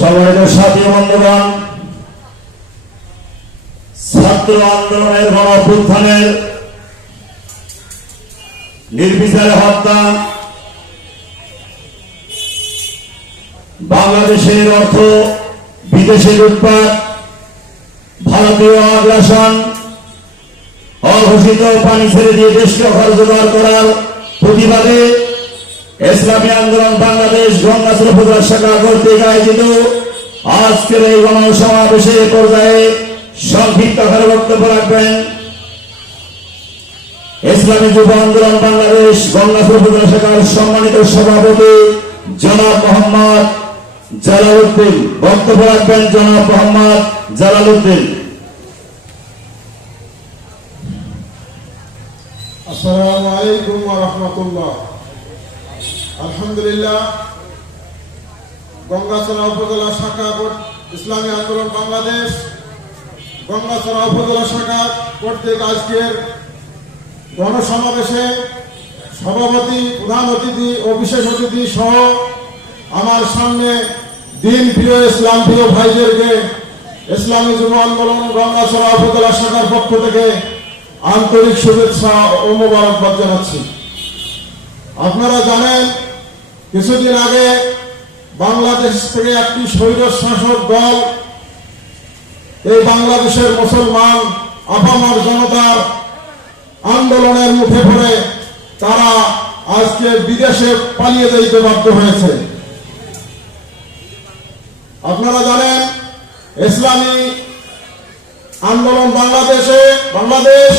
সম্মানিত সাথী বন্ধুগণ, ছাত্র আন্দোলনের গণ নির্বিচারে হত্যা বাংলাদেশের অর্থ বিদেশে লুটপাট ভারতীয় আগ্রাসন, অঘোষিত পানি ছেড়ে দিয়ে দেশকে খরচ করার প্রতিবাদে ইসলামী আন্দোলন বাংলাদেশ গঙ্গাচর উপজেলা শাখা কর্তৃক আয়োজিত আজকের এই গণসমাবেশে পর্যায়ে সংক্ষিপ্ত আকারে বক্তব্য রাখবেন। ইসলামী যুব আন্দোলন বাংলাদেশ গঙ্গাচর উপজেলা শাখার সম্মানিত সভাপতি জনাব মোহাম্মদ জালালউদ্দিন। বক্তব্য রাখবেন জনাব মোহাম্মদ জালালউদ্দিন। আসসালামু আলাইকুম ওয়া রাহমাতুল্লাহ। আলহামদুলিল্লাহ গঙ্গাচড়া উপজেলা শাখা ইসলামী আন্দোলন বাংলাদেশ গঙ্গাচড়া উপজেলা শাখা কর্তৃক আজকের গণসমাবেশে সভাপতি, প্রধান অতিথি ও বিশেষ অতিথি সহ আমার সামনে দিন প্রিয় ইসলাম প্রিয় ভাইদেরকে ইসলামী যুব আন্দোলন গঙ্গাচড়া উপজেলা শাখার পক্ষ থেকে আন্তরিক শুভেচ্ছা ও মোবারকবাদ জানাচ্ছি। আপনারা জানেন কিছুদিন আগে বাংলাদেশ থেকে একটি স্বৈর শাসক দল এই বাংলাদেশের মুসলমান আপামার জনতার আন্দোলনের মুখে পড়ে তারা আজকে বিদেশে পালিয়ে যেতে বাধ্য হয়েছে। আপনারা জানেন, ইসলামী আন্দোলন বাংলাদেশে, বাংলাদেশ,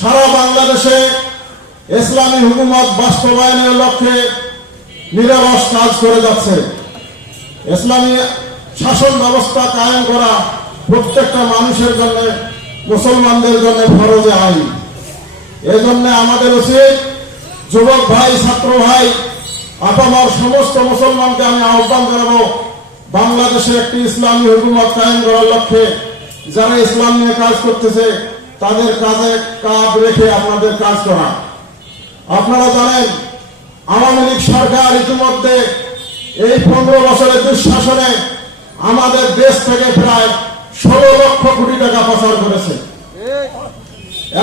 সারা বাংলাদেশে ইসলামী হুকুমত বাস্তবায়নের লক্ষ্যে নিরলস কাজ করে যাচ্ছে। ইসলামী শাসন ব্যবস্থা কায়েম করা প্রত্যেকটা মানুষের জন্য, মুসলমানদের জন্য ফরজে আইন। এই জন্য আমাদের উচিত, যুবক ভাই, ছাত্র ভাই, আপামার সমস্ত মুসলমানকে আমি আহ্বান জানাব বাংলাদেশে একটি ইসলামী হুকুমত কায়েম করার লক্ষ্যে। যারা ইসলাম নিয়ে কাজ করতেছে, তাদের কাজে কাজ রেখে আপনাদের কাজ করা। আপনারা জানেন আওয়ামী লীগ সরকার ইতিমধ্যে এই পনেরো বছরের দুঃশাসনে আমাদের দেশ থেকে প্রায় ষোলো লক্ষ কোটি টাকা পাচার করেছে।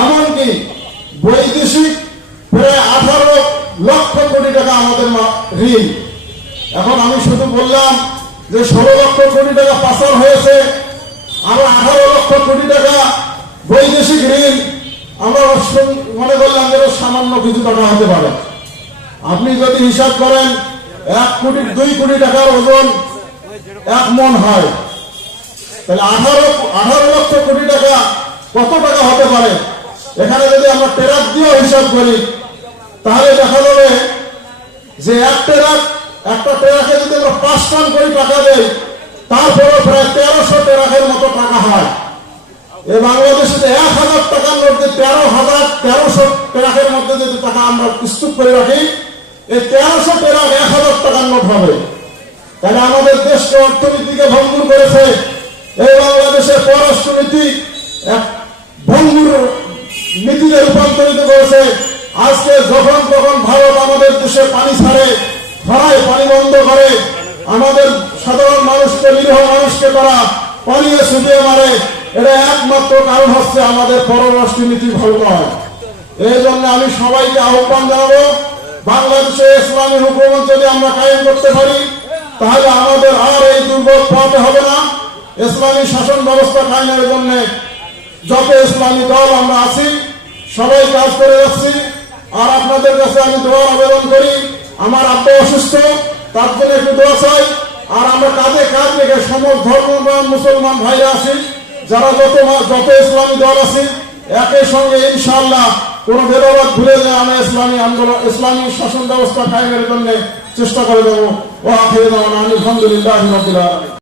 এমনকি বৈদেশিক প্রায় আঠারো লক্ষ কোটি টাকা আমাদের ঋণ। এখন আমি শুধু বললাম যে ষোলো লক্ষ কোটি টাকা পাচার হয়েছে আরও আঠারো লক্ষ কোটি টাকা বৈদেশিক ঋণ। আমরা মনে করলাম যে সামান্য কিছু টাকা হতে পারে। আপনি যদি হিসাব করেন, এক কোটি, দুই কোটি টাকার ওজন এক মন হয়। তাহলে আঠারো আঠারো লক্ষ কোটি টাকা কত টাকা হতে পারে? এখানে যদি আমরা টেরাক দিয়েও হিসাব করি, তাহলে দেখা যাবে যে এক টেরাক, একটা টেরাকে যদি আমরা পাঁচ টান করে টাকা দেই তারপরে প্রায় তেরোশো টেরাকের মতো টাকা হয়। এই বাংলাদেশে এক হাজার টাকার মধ্যে তেরো হাজার তেরোশো টেরাকের মধ্যে যদি টাকা আমরা স্তূপ করে রাখি এই তেরোশো টেরাক এক হাজার টাকার নোট হবে। তাহলে আমাদের দেশকে অর্থনীতিকে ভঙ্গুর করেছে? এই বাংলাদেশের পররাষ্ট্রনীতি এক ভঙ্গুর নীতিতে রূপান্তরিত করেছে। আজকে যখন তখন ভারত আমাদের দেশে পানি ছাড়ে, ধরায় পানি বন্ধ করে, আমাদের সাধারণ মানুষকে, নিরীহ মানুষকে তারা পালিয়ে ছুটিয়ে মারে। এটা একমাত্র কারণ হচ্ছে আমাদের পররাষ্ট্র নীতি ভালো নয় এই জন্য আমি সবাইকে আহ্বান জানাব বাংলাদেশে ইসলামী হুকুমত যদি আমরা কায়েম করতে পারি, তাহলে আমাদের আর এই দুর্ভোগ পাওয়াতে হবে না। ইসলামী শাসন ব্যবস্থা কায়েমের জন্য যত ইসলামী দল আমরা আছি, সবাই কাজ করে যাচ্ছি। আর আপনাদের কাছে আমি দোয়ার আবেদন করি, আমার আব্বা অসুস্থ, তার জন্য একটু দোয়া চাই। আর আমরা কাজে কাজ রেখে সমস্ত ধর্মপ্রাণ মুসলমান ভাইরা আছি, যারা যত যত ইসলামী দল আছে একই সঙ্গে ইনশাল্লাহ কোন ভেদাবাদ ভুলে যায়, আমরা ইসলামী আন্দোলন, ইসলামী শাসন ব্যবস্থা কায়েমের জন্য চেষ্টা করে দেবো ও আখির আলহামদুলিল্লাহ